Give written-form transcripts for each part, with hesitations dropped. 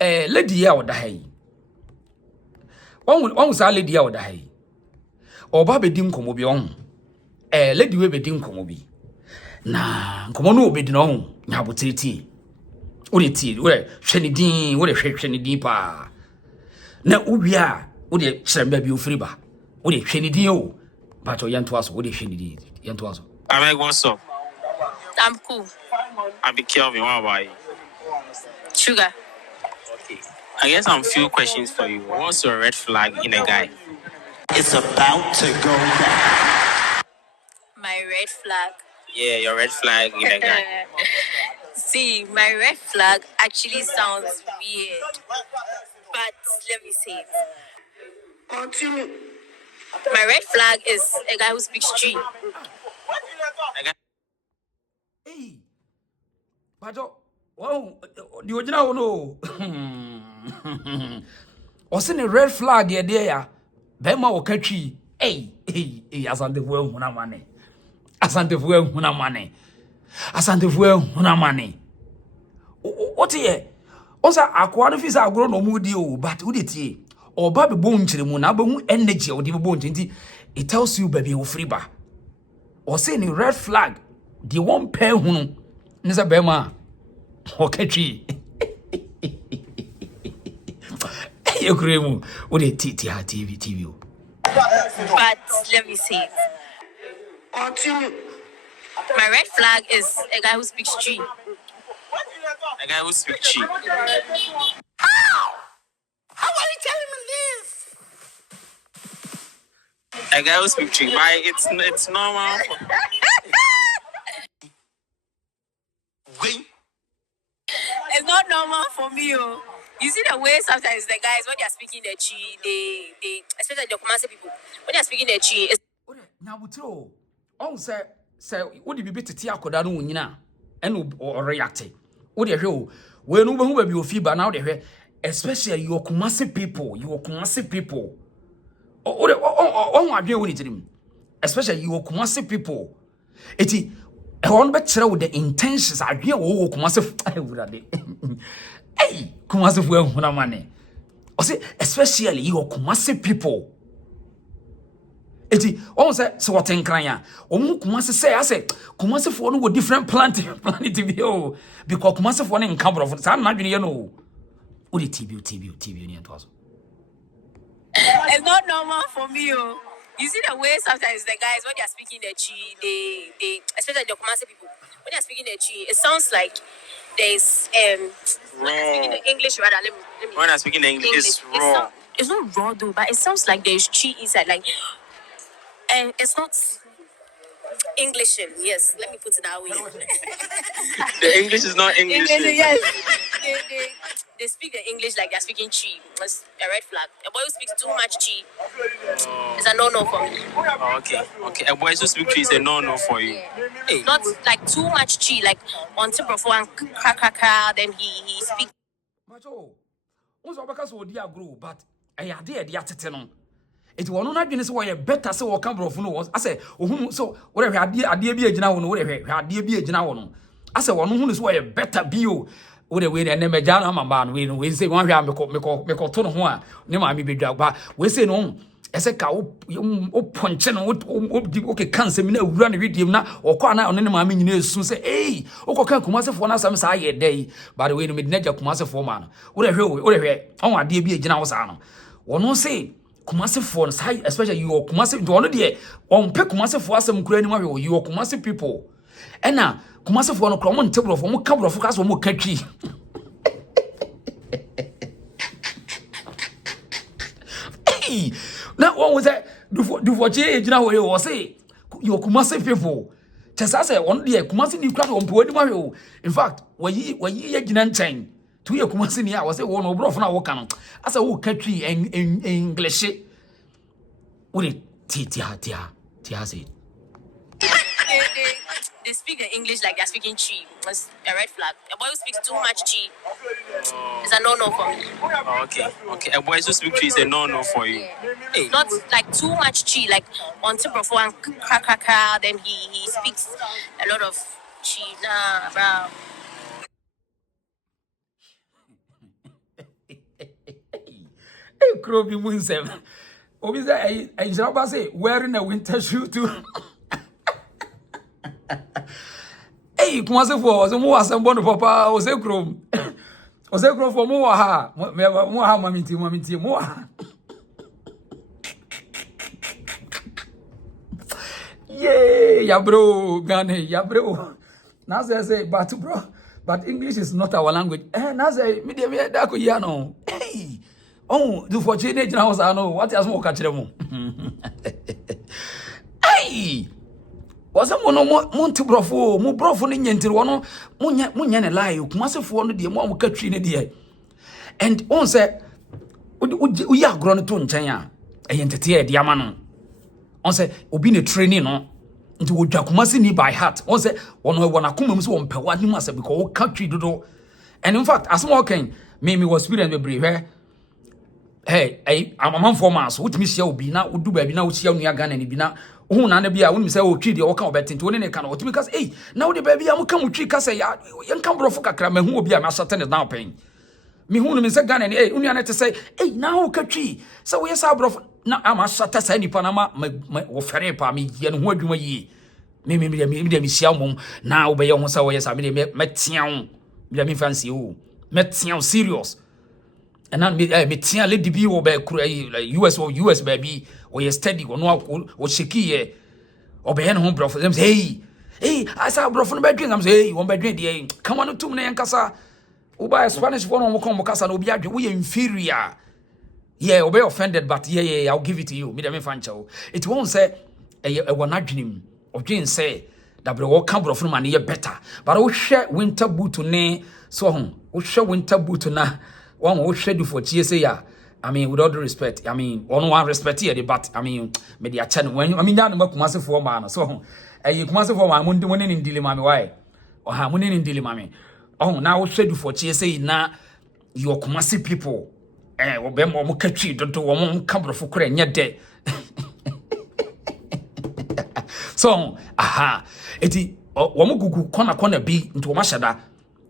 lady ya oda hai. One sa lady ya oda hai. Oba bedi nkomo bi on. Lady we bedi nkomo bi. Na nkomo no obedi no on. Nya botiriti. Ode ti, we hwenidin, we hwenidin pa. Na uwia, ode kyeremba bi ofiri ba. Ode hwenidin o. But yanto aso, ode hwenidin. Yanto aso. I what's up? I'm cool. I be Kelvin. What about you? Sugar. Okay. I guess I'm few questions for you. What's your red flag in a guy? It's about to go down. My red flag. Yeah, your red flag in a guy. See, my red flag actually sounds weird, but let me say it. Continue. My red flag is a guy who speaks G. Hey, Pajo, wow, the original no. Ose ne red flag ye there ya. Bema wo katwi. Hey, asantefu ehuna mane. Asantefu ehuna mane. Asantefu ehuna mane. What ye? Onsa akwa no fi sa agro no mudi o, but wo de tie. Oba be bo nkyere mu na ba hu energy o de bo nti. It tells you baby wo free ba. Ose ne red flag. The one pair hunu. Nisa bema. Okatwi. You cremu. What a TV. But let me say it. Continue. My red flag is a guy who speaks G. A guy who speaks Chi. How are you telling me this? A guy who speaks Chi. Why it's normal. Wait. It's not normal for me. Oh. You see the way sometimes the guys, when they are speaking their Chi, they especially the Kumasi people, when they are speaking their Chi, it's Now, Butro, on say, would you be tete akoda no nyina and or react? Would you hear when who be your fever now? They especially your Kumasi people, Oh, I do it especially your Kumasi people. Eti, on better with the intentions. I hear Kumasi. Hey, Kumasi for huna money. I say, especially your Kumasi people. Eti, on say, so what in Kraya? Kumasi say, I say, Kumasi for no different planet to be oh, because Kumasi for in cover of some not you know. Udi TB near to us. it's not normal for me. Oh. You see the way sometimes the guys, when they are speaking their Chi, they especially the Kumasi people, when they are speaking their Chi, it sounds like there's when they're speaking the English rather. Let me When I'm speaking English, it's raw. It's not raw though, but it sounds like there's Chi inside, like, and it's not Englishin. Yes, let me put it that way. The English is not English. Yes. They speak the English like they're speaking Chi. It's a red flag. A boy who speaks too much Chi is a no-no for me. Oh, okay. A boy who speaks Chi is a no for you. Hey. Not like too much Chi, like on tip of one kaka, then he speaks. Macho, also because we dear grow, but I idea the atete it will not be so why better so come from no was I say so whatever idea be a general whatever idea be a general I say one who is why better be you with the way and then Majana man we say one me call to no one name I be drag but we say no ese ka o ponche no o ke cancer me na wura na wediem na o kwa na ono ne ma me nyina esu say eh o ko kan Kumasi fo na sam sa ye dey by the way no me dinaja Kumasi fo ma no wo de hwe on ade bi agina wo sa no wono say Kumasi fo no say especially you Kumasi do ono de on pe Kumasi fo asem kura ni ma hwe you Kumasi people ena Kumasi fo no kro mo ntebro fo mo kabro fo ka so mo katwi now what was that? Do for change now? We was say your Kumasi people. Just as I one day Kumasi ni crowd on poor Mario. In fact, when ye ginan chain to your Kumasi ni I was say one of bro na work on. As a work country in English. What it tia say. They speak the English like they're speaking Chi. It's a red flag. A boy who speaks too much Chi is a no-no for me. Oh, okay. A boy who speaks Chi is a no for you. Hey. Not like too much Chi, like on tip of one kaka, then he speaks a lot of Chi. Nah, bro. Hey, Krobi Munsem. Obisa, I shall say, wearing a winter shoe too. Hey, Kumasi for some more some bonnet papa, or say Chrome. Or say Chrome for more ha. More mammy, more. Yay, ya bro, Gane, ya bro. Now say, but bro, but English is not our language. Now say, medium dako yano. Hey, oh, do for change now, I know what else more catch them. Hey, was a monte brofo, mo brofo ni nyentiri wono, munya ne lie, Kumasi for no dear, mo catch in dear. And on say, we are grown to China, a entertain diamano. On say, obi ne training no. Nti wodwa Kumasi ni by heart. On say, ono akoma mu so won pewa ni masa because wo country dodo. And in fact, as Sh0cking, me was experience be brave. Hey, I'm a man for mass. What me share obi na wodu ba bi na wo share nua Ghana ni bi na hu na na bia woni say o twi de wo kan obetin to ne ne kan o timi kas hey na wo de ba bia mo kan mo twi kas ya yan kan brofo kakra ma hu obi a ma shate now pen me hu no me say Ghana ni hey unu na te say hey na wo ka twi say wo yesa brofo na ama shate say nipa na ma wo fere pa me ye no ho adwuma yi me sia mom na wo be ye ho say wo yesa me tian me fancy o me tian serious. And then me tia lady bi wo be US baby or ye steady or no or shiki ye or be home bro for them say hey I saw bro for no drink I'm say hey one be drink dey come on to me yankasa wo buy Spanish for no come kasa no bi adwe we inferior yeah we be offended but yeah I'll give it to you me dem fan chow it won't say e won adwenim odwen say that bro wo come bro for man ye better but wo hwe winter boot ne so ho wo hwe winter boot na one who schedule for TSA. I mean, with all due respect, I mean, one respect here, but I mean, media channel when I mean, down the Kumasi for man. So, you Kumasi for my winning in Dilly Mammy. Why? Or how winning in Dilly Mammy? Oh, now schedule for TSA now. Your Kumasi people, or Bem or Mukachi, don't do one camera for Korean yet day. So, aha, it is Wamugu corner be into Mashada.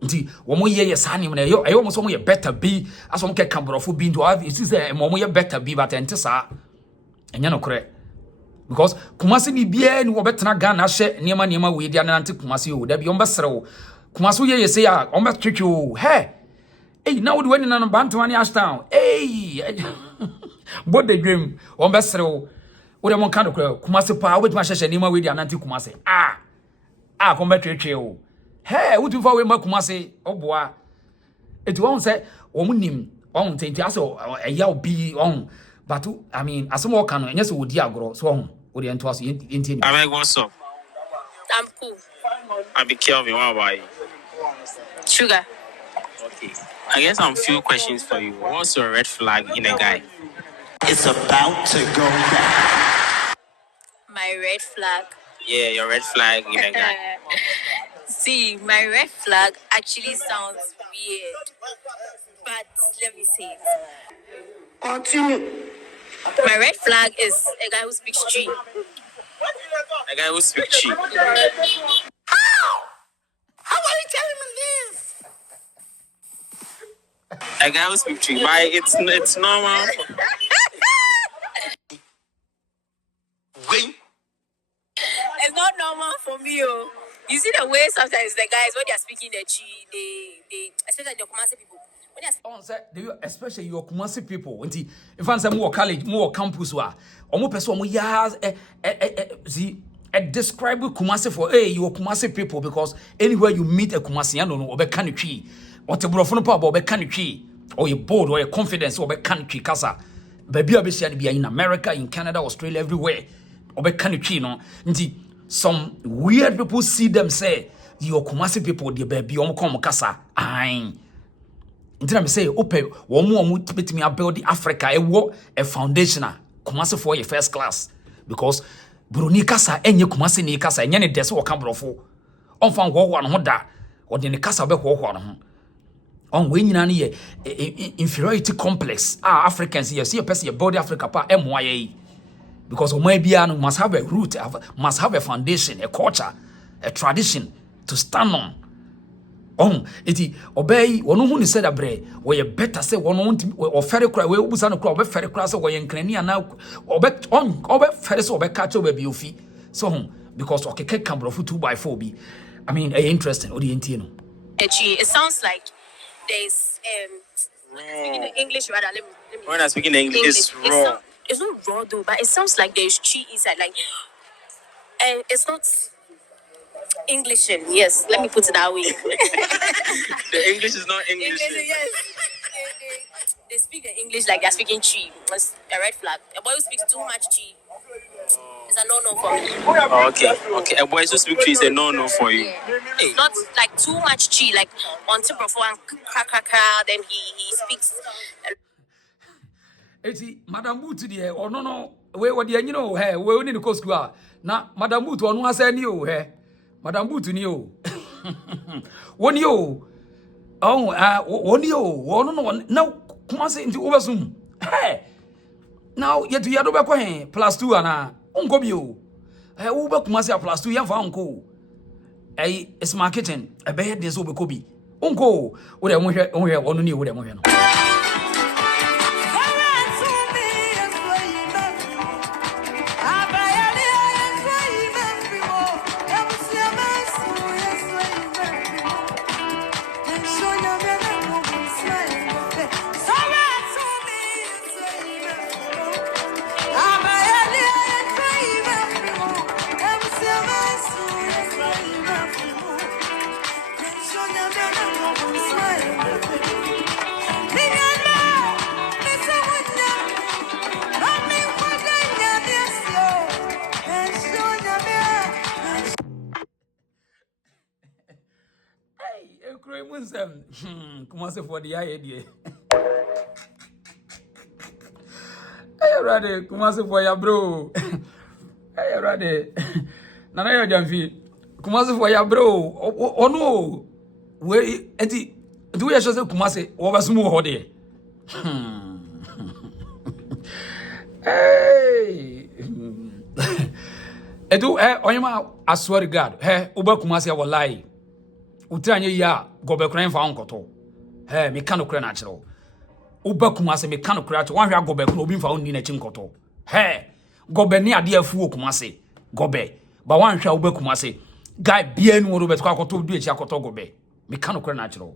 Nti womo ye sani mo na yo ayo mo so mo ye better be aso mo ke kambrofo bi nti have it is mo ye better be but ente sa enya no kore because Kumasi bi bia ni wo betena Ghana hye niema we dia na nti Kumasi o da bi on besrew Kumasi ye say a on betwetwe o hey na wo de wani na no bantwani ashtown hey bod the dream on besrew wo de mo kan kore Kumasi pa wo betuma hye niema we dia na nti Kumasi ko betwetwe o hey, what you for we Kumasi oboa it won't say omunim on tenti aso a yaw bi on but I mean as mo kan no nyese wodi agro so on wodi ento aso yenti I beg what's up? I'm cool. I be Kelvin, what about you? Sugar. Okay. I guess I'm few questions for you. What's your red flag in a guy? It's about to go down. My red flag. Yeah, your red flag in a guy. See, my red flag actually sounds weird, but let me say it. Continue. My red flag is a guy who speaks G. A guy who speaks cheap. How are you telling me this? A guy who speaks cheap. Why it's normal. Wait. It's not normal for me, oh. You see the way sometimes the guys when they are speaking the Chi, they especially the Kumasi people. When they are on say especially your Kumasi people nti in fact say more college more campus wa omo person omo ya see describe Kumasi for your Kumasi people because anywhere you meet a Kumasi no obeka ne twi what brofo no pa obeka ne twi or you bold or you confidence obeka ne twi kasa baby abeshia be in America, in Canada, Australia, everywhere obeka ne twi no nti some weird people see them say your Kumasi people the baby omo come kasa ain intina me say ope wo mo betimi build Africa a foundation Kumasi for your first class because Bruni kasa enye Kumasi ni kasa enye ne dese wo ka brofo on fan wo no ho da wo de ne kasa be ho no ho on we nyina ne ye inferiority complex Africans here see a person build Africa pa emoye because Omaibia must have a root, must have a foundation, a culture, a tradition to stand on. eti obey wono hu ni said abre we ye better say wono o fere kra we obusa no kra obe fere kra say we ye nkrani ana obe fere say obe catch obe bi ofi so because okeke kambrofo 2x4 bi I mean interesting odi entie no It sounds like there's speaking in English rather. Let me When I speak in English, it's raw. It's not raw though, but it sounds like there's chi inside. Like, and it's not Englishin. Yes, let me put it that way. The English is not English. Yes. They speak the English like they're speaking chi. It's a red flag. A boy who speaks too much chi is a no-no for me. Oh, okay. A boy who speaks Chi is a no-no for you. It's not like too much chi, like on tip of one then he speaks. eti madam boot de no we wo de anyina o he we oni ne school a na madam boot ono asa ni o he madam boot ni o woni o woni o wono no na kuma se nti obesum he now yetu yado be ko he +2 ana onko bi o wo be kuma se +2 yan fa onko it's my kitchen e be de so be ko bi onko wo de mo hwe wono ni wo de mo hwe no Kumasi for the idea. Hey, ready? Kumasi for ya bro. Hey, ready? Nana yo jamfi. Kumasi for ya bro. Oh no. We enti do you say Kumasi over sumu hode? Hey. Edu onyema I swear to God. Hey, uba Kumasi wallahi. Utranye ya gobe kran fa onkoto me ka no kra na kire uba Kumasi me ka no kra to wan hwa gobe kra obi fa onni na chi nkoto gobe ni ade afu Kumasi gobe ba wan hwa uba Kumasi guy bia nu Robert kwa akoto du echi akoto gobe me ka no kra na kire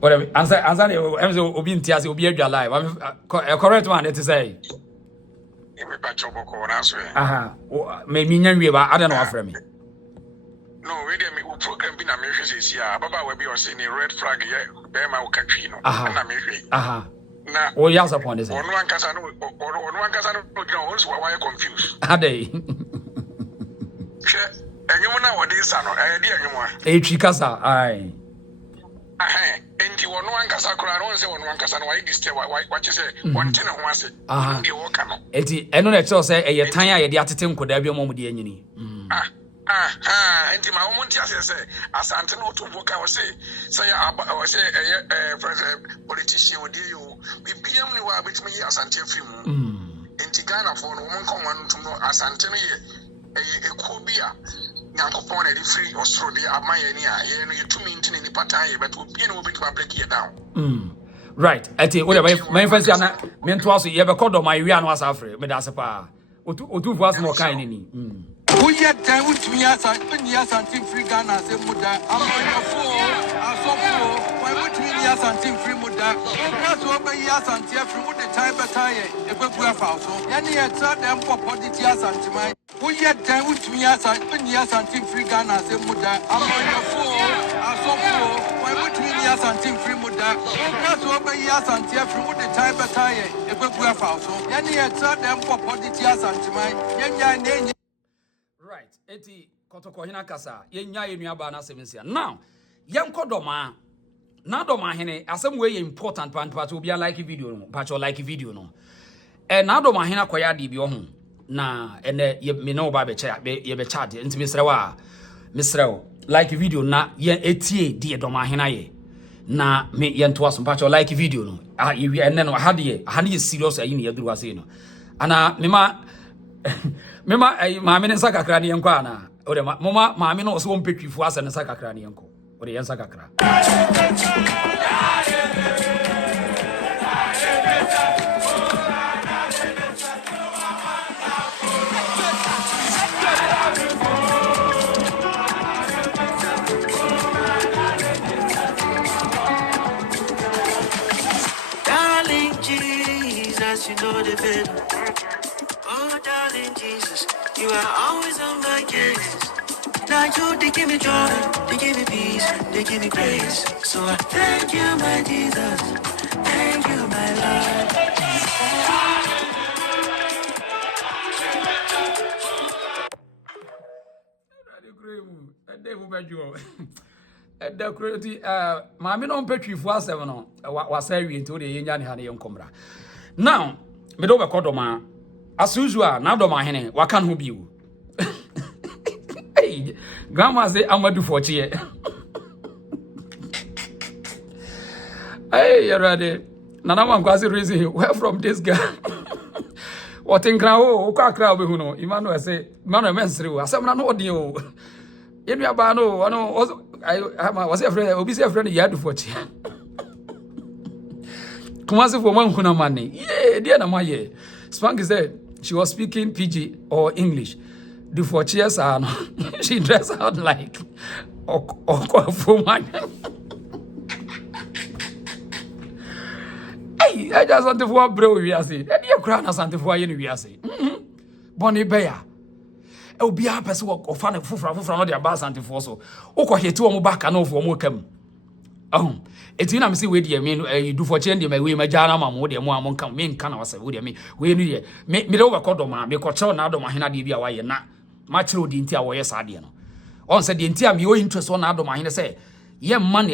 whatever answer obi ntia se obi adwa live correct one it say me ba chobo ko na so me nya wie ba ada na wafra me no, we dey me program bi na me hwe sesi a baba we bi o say ni red flag ye be ma wo katwi no na me hwe na o ya support this onu ankasa no gina o so why confused adey che enyum na wo dey sa no e dey enyum a etwi kasa ai enti onu ankasa kura no say onu ankasa no why disturb why che say one thing ho ase dey wo ka no eti eno na che say eye tan a ye dey atete nkoda bi mo de anyini enti ma wo monti ase say asante no to voka wo say ya wo say politician odi yo bibia mu ni wa betimi asante afimu enti Ghana for no mon kon wan tum no asante no ye ekobia nyankopon na di free osoro de amaye ni a ye no yetumi ntini ni patan ye beto bi no beto break ye down right eti wo de my fancy ana me nto aso ye be kodo my wi anu asa afre me da se pa otu fu aso mo kan ni we yet time with me as anti free Ghana say muda amanyafo asofo why with me as anti free muda that's what be as anti free muda time betaye ebebu afa so yani e tra dem popodity as anti man we yet time with me as anti free Ghana say muda amanyafo asofo why with me as anti free muda that's what be as anti free muda time betaye ebebu afa so yani e tra dem popodity as anti man yenya right eti kotoko hina kasa yenya yenua ba na sevensia now yenkodoma na doma hene asem we important part obi like video no patch like video no na doma hena koya de bi ho na ene me no ba be ye be chat enti misrewa like video na ye etie de doma hena ye na me ye nto aso patch like video no ye ene no ha de serious ayi ne yaduru ase no ana mema maame ne nsaka kra ne nkwa na ode mama maame no so mpetwifo ase ne sakakra ne yenko ode yen sakakra Darling Jesus, you know the better. Oh, darling Jesus, you are always on my case. Now you, they give me joy, they give me peace, they give me grace. So I thank you, my Jesus. Thank you, my Lord. maame no mpetwifo asem no wasawi nti ode yenya ne ha ne yenkomra now me do be kodoma as usual na do ma hene waka no biu hey grandma say amadu fochie hey you ready nana man kwasi reason where from this guy what in kra o kwa kra obehu no Emmanuel say Emmanuel mensere o asem na no ode o yenu aba no ono was a friend obi say friend yadu fochie Kumasi for man kuna money. Yeah, dear na maye. Spanky said she was speaking PG or English. The 4 years are she dressed out like for man. Hey, I just want to for bro we are say. And you crown as anti for you we are say. Bonnie Bear. E obi a person work of fan fufra no dey about anti for so. O ko hete o mo back na for mo kam. Eti na me say we dey me do for change dey we ma jana ma mo dey mo am kan me nka na wase we dey me we nu dey me dey we kodo ma me ko chew na adom ahena dey bia wa ye na ma chew di nti a wo ye sa dey no on say di nti a me o interest on adom ahena say ye man